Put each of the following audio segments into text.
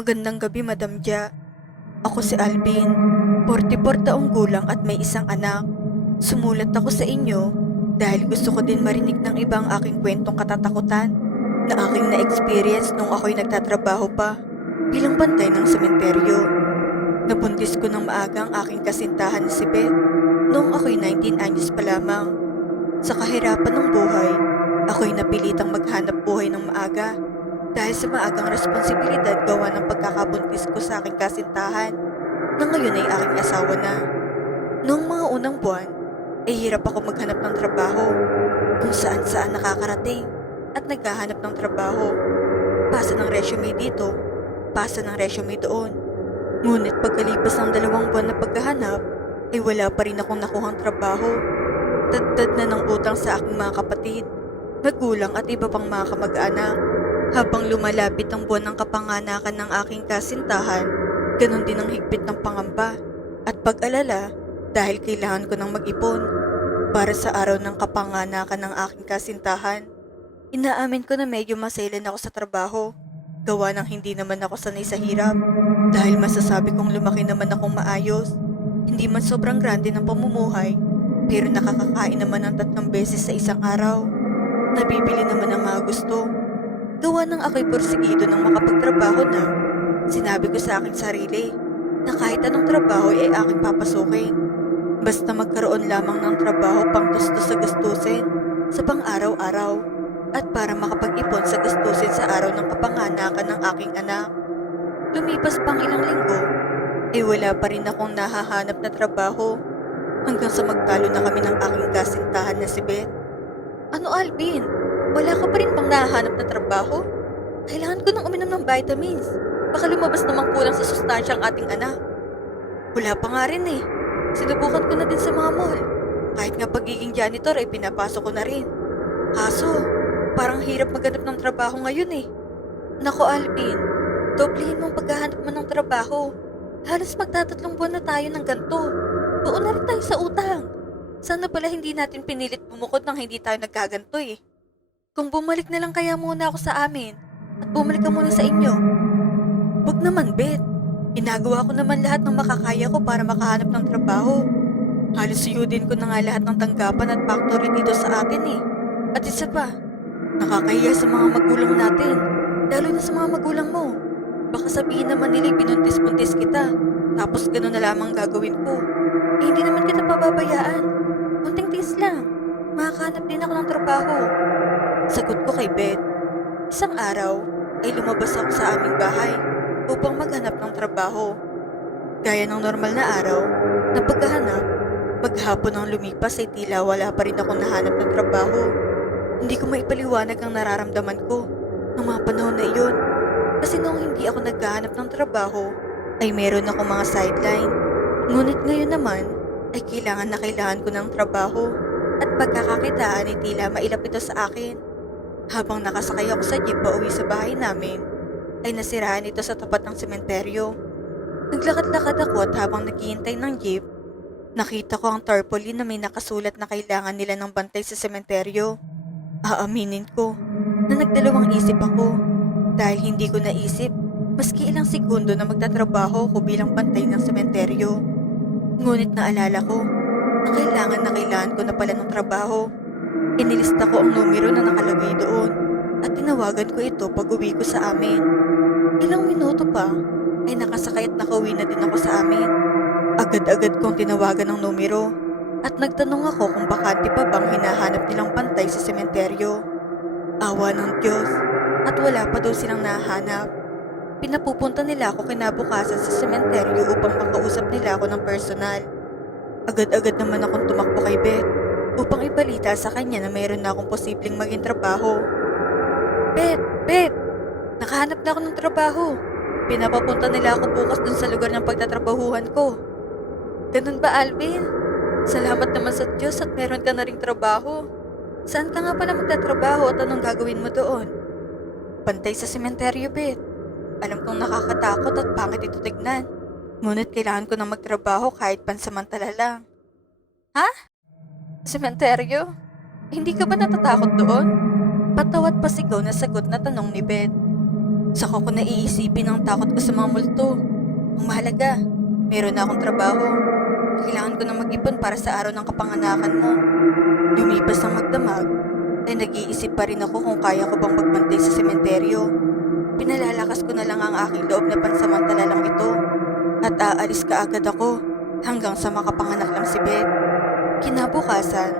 Magandang gabi, Madam Dia. Ako si Alvin, 44 taong gulang at may isang anak. Sumulat ako sa inyo dahil gusto ko din marinig ng ibang aking kwentong katatakutan na aking na-experience nung ako'y nagtatrabaho pa bilang bantay ng sementeryo. Nabuntis ko ng maaga ang aking kasintahan na si Beth noong ako'y 19 anyos pa lamang. Sa kahirapan ng buhay, ako'y napilitang maghanap buhay ng maaga dahil sa maagang responsibilidad gawa ng pagkakabuntis ko sa aking kasintahan na ngayon ay aking asawa na. Noong mga unang buwan, ay hirap ako maghanap ng trabaho kung saan saan nakakarating at naghahanap ng trabaho. Pasa ng resume dito, pasa ng resume doon. Ngunit pagkalipas ng 2 buwan na paghahanap, ay wala pa rin akong nakuhang trabaho. Dagdag na ng utang sa aking mga kapatid, magulang at iba pang mga kamag-anak. Habang lumalapit ang buwan ng kapanganakan ng aking kasintahan, ganon din ang higpit ng pangamba at pag-alala dahil kailangan ko ng mag-ipon para sa araw ng kapanganakan ng aking kasintahan. Inaamin ko na medyo masailan ako sa trabaho, gawa ng hindi naman ako sanay sa hirap dahil masasabi kong lumaki naman akong maayos. Hindi man sobrang grande ng pamumuhay, pero nakakakain naman ng 3 beses sa isang araw. Nabibili naman ang mga gusto. Gawa ng ako'y porsigido ng makapagtrabaho na, sinabi ko sa aking sarili na kahit anong trabaho ay aking papasukin. Basta magkaroon lamang ng trabaho pang tustos sa gastusin sa pang-araw-araw at para makapag-ipon sa gastusin sa araw ng kapanganakan ng aking anak. Lumipas pang ilang linggo, ay wala pa rin akong nahahanap na trabaho hanggang sa magtalo na kami ng aking kasintahan na si Beth. Ano, Alvin? Wala ka pa rin bang nahahanap na trabaho? Kailangan ko ng uminom ng vitamins. Baka lumabas namang kulang sa sustansya ang ating anak. Wala pa nga rin eh. Sinubukan ko na din sa mga mall. Kahit nga pagiging janitor ay pinapasok ko na rin. Kaso, parang hirap maghanap ng trabaho ngayon eh. Nako, Alvin, doblehin mo ang paghahanap mo ng trabaho. Halos magtatatlong buwan na tayo ng ganito. Doon na rin tayo sa utang. Sana pala hindi natin pinilit bumukod nang hindi tayo nagkaganto eh. Kung bumalik na lang kaya muna ako sa amin at bumalik ka muna sa inyo. Wag naman, Beth. Ginagawa ko naman lahat ng makakaya ko para makahanap ng trabaho. Halos suyudin ko na nga lahat ng tanggapan at factory dito sa atin eh. At isa pa, nakakahiya sa mga magulang natin, lalo na sa mga magulang mo. Baka sabihin naman nila binuntis-buntis kita, tapos gano'n na lamang gagawin ko. Eh, hindi naman kita pababayaan. Kunting tiis lang, makakahanap din ako ng trabaho. Sagot ko kay Beth. Isang araw ay lumabas ako sa aming bahay upang maghanap ng trabaho. Gaya ng normal na araw na paghahanap, maghapon ang lumipas ay tila wala pa rin akong nahanap ng trabaho. Hindi ko maipaliwanag ang nararamdaman ko noong mga panahon na iyon. Kasi noong hindi ako naghahanap ng trabaho, ay meron ako mga sideline. Ngunit ngayon naman, ay kailangan ko ng trabaho at pagkakakitaan ay tila mailap ito sa akin. Habang nakasakay ako sa jeep pauwi sa bahay namin, ay nasiraan ito sa tapat ng sementeryo. Naglakad-lakad ako at habang naghihintay ng jeep, nakita ko ang tarpaulin na may nakasulat na kailangan nila ng bantay sa sementeryo. Aaminin ko na nagdalawang isip ako dahil hindi ko naisip maski ilang segundo na magtatrabaho ko bilang bantay ng sementeryo. Ngunit naalala ko na kailangan ko na pala ng trabaho. Inilista ko ang numero na nakalagay doon at tinawagan ko ito pag uwi ko sa amin. Ilang minuto pa ay nakasakay at nakauwi na din ako sa amin. Agad-agad kong tinawagan ang numero at nagtanong ako kung bakante pa bang hinahanap nilang bantay sa sementeryo. Awa ng Diyos at wala pa daw silang nahanap. Pinapupunta nila ako kinabukasan sa sementeryo upang makausap nila ako ng personal. Agad-agad naman akong tumakbo kay Beth upang ibalita sa kanya na mayroon na akong posibleng maging trabaho. Beth, nakahanap na ako ng trabaho. Pinapapunta nila ako bukas dun sa lugar ng pagtatrabahuhan ko. Ganun ba, Alvin? Salamat naman sa Diyos at meron ka na ring trabaho. Saan ka nga pala magtatrabaho at anong gagawin mo doon? Bantay sa sementeryo, Beth. Alam kong nakakatakot at pangit ito tignan. Ngunit kailangan ko na magtrabaho kahit pansamantala lang. Ha? Sementeryo? Hindi ka ba natatakot doon? Patawat pasigaw na sagot na tanong ni Beth. Saka ko naiisipin ang takot ko sa mga multo. Ang mahalaga, meron na akong trabaho. Kailangan ko na mag-ipon para sa araw ng kapanganakan mo. Lumipas ang magdamag, ay nag-iisip pa rin ako kung kaya ko bang magbantay sa sementeryo. Pinalalakas ko na lang ang aking loob na pansamantala lang ito. At aalis ka agad ako hanggang sa makapanganak lang si Beth. Kinabukasan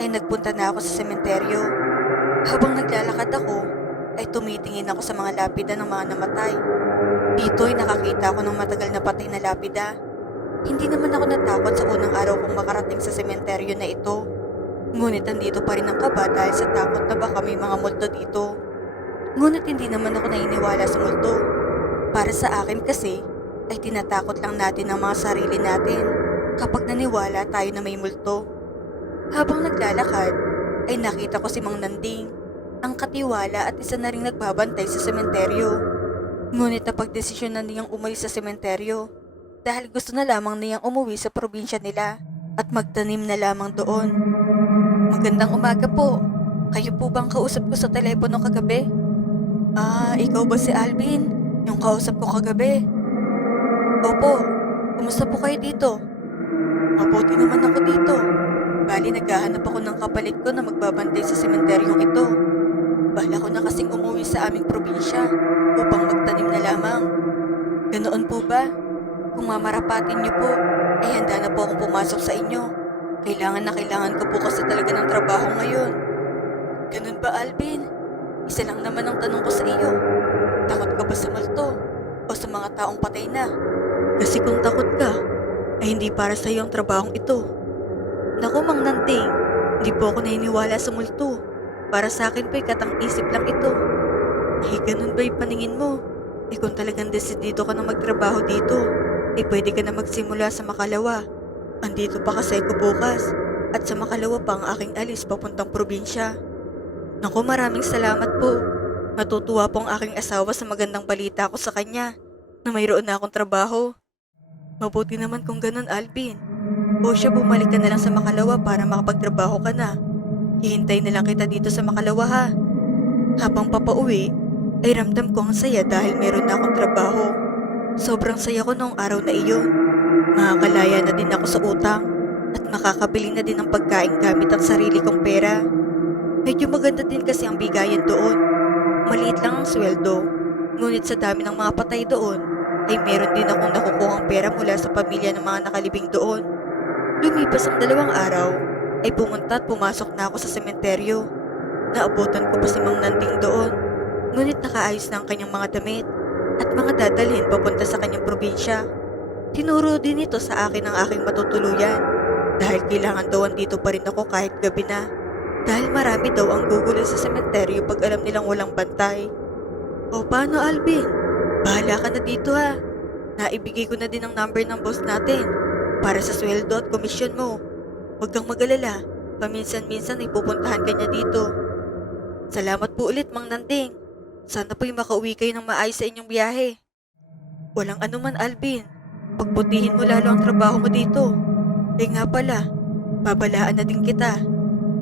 ay nagpunta na ako sa sementeryo. Habang naglalakad ako, ay tumitingin ako sa mga lapida ng mga namatay. Dito ay nakakita ako ng matagal na patay na lapida. Hindi naman ako natakot sa unang araw kong makarating sa sementeryo na ito. Ngunit andito pa rin ang kaba dahil sa takot na baka may mga multo dito. Ngunit hindi naman ako naniniwala sa multo. Para sa akin kasi, ay tinatakot lang natin ang mga sarili natin kapag naniwala tayo na may multo. Habang naglalakad, ay nakita ko si Mang Nanding, ang katiwala at isa na ring nagbabantay sa sementeryo. Ngunit napagdesisyon na niyang umalis sa sementeryo dahil gusto na lamang niyang umuwi sa probinsya nila at magtanim na lamang doon. Magandang umaga po. Kayo po bang kausap ko sa telepono kagabi? Ikaw ba si Alvin? Yung kausap ko kagabi? Opo. Kumusta po kayo dito? Mabuti naman ako dito. Bali naghahanap ako ng kapalit ko na magbabantay sa sementeryong ito. Bala ko na kasing umuwi sa aming probinsya upang magtanim na lamang. Ganoon po ba? Kung mamarapatin niyo po, ay handa na po akong pumasok sa inyo. Kailangan na kailangan ko po kasi talaga ng trabaho ngayon. Ganun ba, Alvin? Isa lang naman ang tanong ko sa iyo. Takot ka ba sa multo o sa mga taong patay na? Kasi kung takot ka, ay hindi para sa iyo ang trabahong ito. Naku, Mang Nanding, hindi po ako naniniwala sa multo. Para sa akin po'y katang-isip lang ito. Ay, ganun ba yung paningin mo? Eh kung talagang desidido ka na magtrabaho dito, eh pwede ka na magsimula sa Makalawa. Andito pa kasi ko bukas at sa Makalawa pa ang aking alis papuntang probinsya. Naku, maraming salamat po. Matutuwa po ang aking asawa sa magandang balita ko sa kanya na mayroon na akong trabaho. Mabuti naman kung ganun, Alvin. O siya, bumalik ka na lang sa Makalawa para makapagtrabaho ka na. Hihintay na lang kita dito sa Makalawa, ha. Habang papauwi, ay ramdam ko ang saya dahil meron na akong trabaho. Sobrang saya ko noong araw na iyon. Makakalaya na din ako sa utang at makakabili na din ng pagkain gamit ang sarili kong pera. Medyo maganda din kasi ang bigayan doon. Maliit lang ang sweldo, ngunit sa dami ng mga patay doon, ay meron din akong nakukuhang pera mula sa pamilya ng mga nakalibing doon. Lumipas ang 2 araw, ay pumunta at pumasok na ako sa sementeryo. Naabutan ko pa si Mang Nanding doon, ngunit nakaayos na ang kanyang mga damit at mga dadalhin papunta sa kanyang probinsya. Tinuro din ito sa akin ang aking matutuluyan dahil kailangan daw andito pa rin ako kahit gabi na. Dahil marami daw ang gugulo sa sementeryo pag alam nilang walang bantay. O paano, Alvin? Bahala ka na dito, ha. Naibigay ko na din ang number ng boss natin para sa sweldo at komisyon mo. Huwag kang mag-alala, paminsan-minsan ay pupuntahan ka niya dito. Salamat po ulit, Mang Nanding. Sana po'y makauwi kayo ng maayos sa inyong biyahe. Walang anuman, Alvin. Pagputihin mo lalo ang trabaho mo dito. Eh nga pala, babalaan na din kita.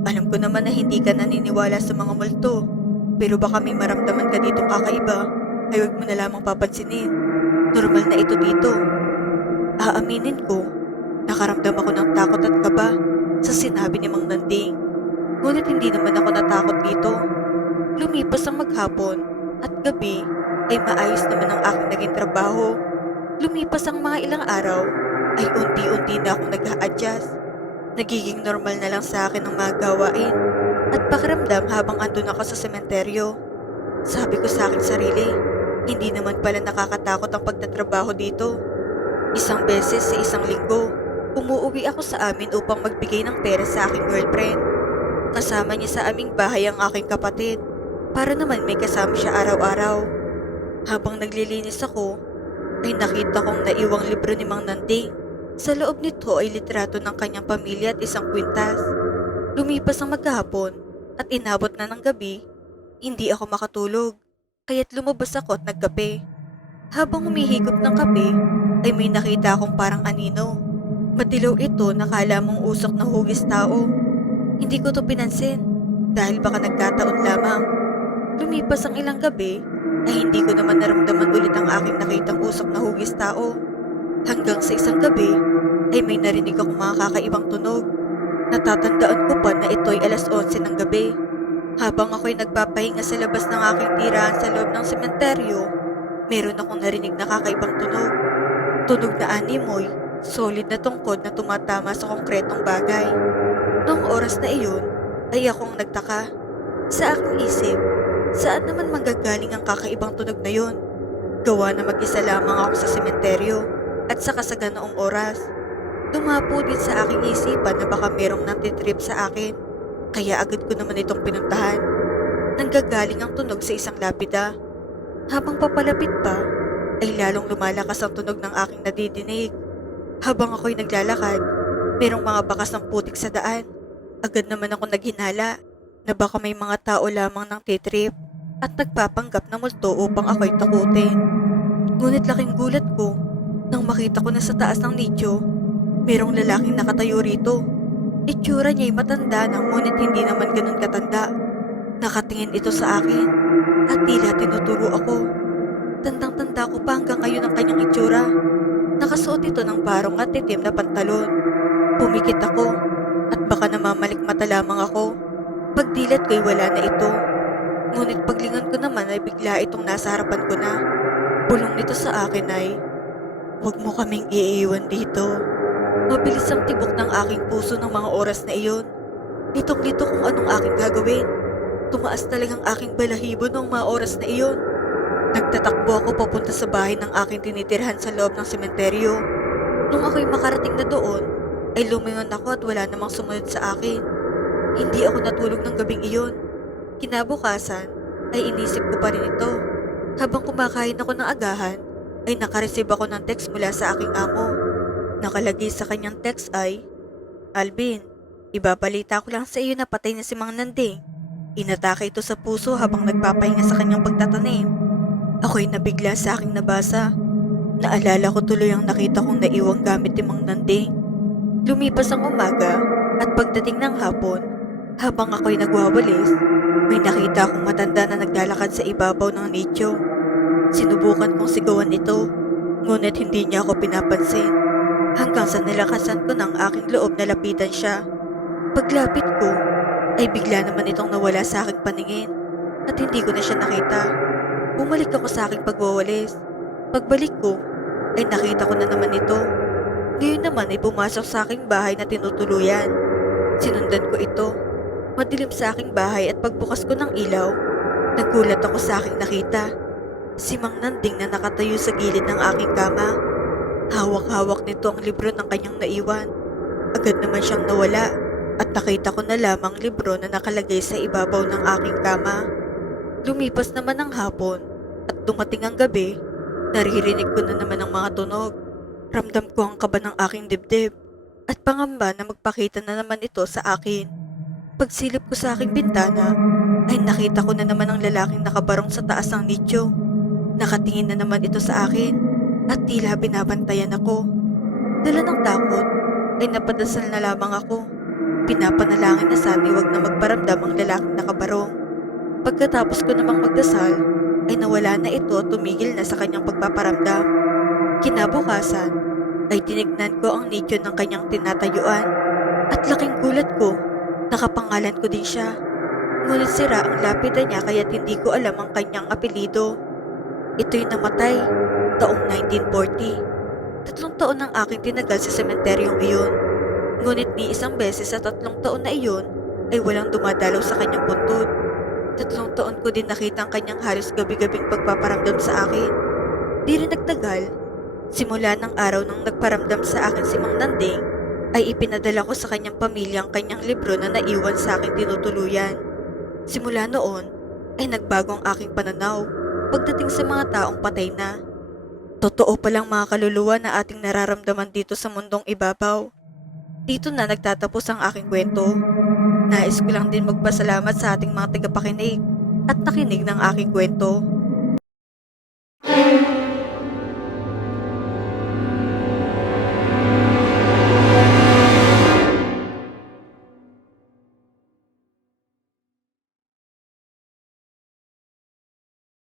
Alam ko naman na hindi ka naniniwala sa mga multo, pero baka may maramdaman ka ditong kakaiba, ay huwag mo na lamang papansinin. Normal na ito dito. Aaminin ko, nakaramdam ako ng takot at kaba sa sinabi ni Mang Nanding. Ngunit hindi naman ako natakot dito. Lumipas ang maghapon at gabi ay maayos naman ang aking naging trabaho. Lumipas ang mga ilang araw ay unti-unti na akong nag-a-adjust. Nagiging normal na lang sa akin ang mga gawain at pakiramdam habang andun ako sa sementeryo. Sabi ko sa aking sarili, hindi naman pala nakakatakot ang pagtatrabaho dito. Isang beses sa isang linggo, umuwi ako sa amin upang magbigay ng pera sa aking girlfriend. Kasama niya sa aming bahay ang aking kapatid para naman may kasama siya araw-araw. Habang naglilinis ako, ay nakita kong naiwang libro ni Mang Nanding. Sa loob nito ay litrato ng kanyang pamilya at isang kwintas. Lumipas ang maghapon at inabot na ng gabi, hindi ako makatulog, kaya't lumabas ako at nagkape. Habang humihigop ng kape, ay may nakita akong parang anino. Madilaw ito, nakala mong usok na hugis tao. Hindi ko to pinansin dahil baka nagkataon lamang. Lumipas ang ilang gabi ay hindi ko naman naramdaman ulit ang aking nakitang usok na hugis tao. Hanggang sa isang gabi ay may narinig akong mga kakaibang tunog. Natatandaan ko pa na ito'y alas 11 ng gabi. Habang ako'y nagpapahinga sa labas ng aking tirahan sa loob ng sementeryo, meron akong narinig na kakaibang tunog. Tunog na animoy, solid na tungkod na tumatama sa konkretong bagay. Noong oras na iyon, ay akong nagtaka. Sa aking isip, saan naman manggagaling ang kakaibang tunog na yon? Gawa na mag-isa lamang ako sa sementeryo at sa kasaganaong oras. Dumapo din sa aking isipan na baka merong nantitrip sa akin, kaya agad ko naman itong pinuntahan. Nanggagaling ang tunog sa isang lapida. Habang papalapit pa, ay lalong lumalakas ang tunog ng aking nadidinig. Habang ako'y naglalakad, merong mga bakas ng putik sa daan. Agad naman ako naghinala na baka may mga tao lamang ng titrip at nagpapanggap na multo upang ako'y takutin. Ngunit laking gulat ko nang makita ko na sa taas ng nicho, merong lalaking nakatayo rito. Itsura niya'y matanda na ngunit hindi naman ganun katanda. Nakatingin ito sa akin at tila tinuturo ako. Tandang-tanda ko pa hanggang ngayon ang kanyang itsura. Nakasuot ito ng barong at itim na pantalon. Pumikit ako at baka namamalikmata lamang ako. Pagdilat ko'y wala na ito. Ngunit paglingon ko naman ay bigla itong nasa harapan ko na. Bulong nito sa akin ay, "Huwag mo kaming iiwan dito." Mabilis ang tibok ng aking puso ng mga oras na iyon. Litong-lito kung anong aking gagawin. Tumaas talagang aking balahibo noong mga oras na iyon. Nagtatakbo ako papunta sa bahay ng aking tinitirhan sa loob ng sementeryo. Nung ako'y makarating na doon, ay lumingon ako at wala namang sumunod sa akin. Hindi ako natulog ng gabing iyon. Kinabukasan, ay inisip ko pa rin ito. Habang kumakain ako ng agahan, ay nakareceive ako ng text mula sa aking amo. Nakalagay sa kanyang text ay, "Alvin, ibabalita ko lang sa iyo na patay na si Mang Nanding. Inatake ito sa puso habang nagpapahinga sa kanyang pagtatanim." Ako'y nabigla sa aking nabasa. Naalala ko tuloy ang nakita kong naiwang gamit ni Mang Nanding. Lumipas ang umaga at pagdating ng hapon, habang ako'y nagwawalis, may nakita akong matanda na naglalakad sa ibabaw ng nicho. Sinubukan kong sigawan ito, ngunit hindi niya ako pinapansin. Hanggang sa nilakasan ko ng aking loob na lapitan siya. Paglapit ko, ay bigla naman itong nawala sa aking paningin at hindi ko na siya nakita. Bumalik ako sa aking pagwawalis. Pagbalik ko, ay nakita ko na naman ito. Ngayon naman ay pumasok sa aking bahay na tinutuluyan. Sinundan ko ito. Madilim sa aking bahay at pagbukas ko ng ilaw, nagulat ako sa aking nakita. Si Mang Nanding na nakatayo sa gilid ng aking kama. Hawak-hawak nito ang libro ng kanyang naiwan. Agad naman siyang nawala at nakita ko na lamang libro na nakalagay sa ibabaw ng aking kama. Lumipas naman ang hapon at dumating ang gabi, naririnig ko na naman ang mga tunog. Ramdam ko ang kaba ng aking dibdib at pangamba na magpakita na naman ito sa akin. Pagsilip ko sa aking bintana, ay nakita ko na naman ang lalaking nakabarong sa taas ng nicho. Nakatingin na naman ito sa akin at tila binabantayan ako. Dala ng takot, ay napadasal na lamang ako. Pinapanalangin na sana huwag na magparamdam ang lalaking nakabarong. Pagkatapos ko namang magdasal, ay nawala na ito at tumigil na sa kanyang pagpaparamdam. Kinabukasan, ay tinignan ko ang nicho ng kanyang tinatayuan at laking gulat ko, nakapangalan ko din siya. Ngunit sira ang lapida niya kaya't hindi ko alam ang kanyang apelido. Ito'y namatay taong 1940. 3 taon ang aking tinagal sa sementeryong iyon. Ngunit ni isang beses sa 3 taon na iyon ay walang dumadalaw sa kanyang puntod. 3 taon ko din nakita ang kanyang halos gabi-gabing pagpaparamdam sa akin. Di rin nagtagal, simula ng araw nang nagparamdam sa akin si Mang Nanding, ay ipinadala ko sa kanyang pamilya ang kanyang libro na naiwan sa aking tinutuluyan. Simula noon, ay nagbago ang aking pananaw pagdating sa mga taong patay na. Totoo palang mga kaluluwa na ating nararamdaman dito sa mundong ibabaw. Dito na nagtatapos ang aking kwento. Nais ko lang din magpasalamat sa ating mga tagapakinig at nakinig ng aking kwento.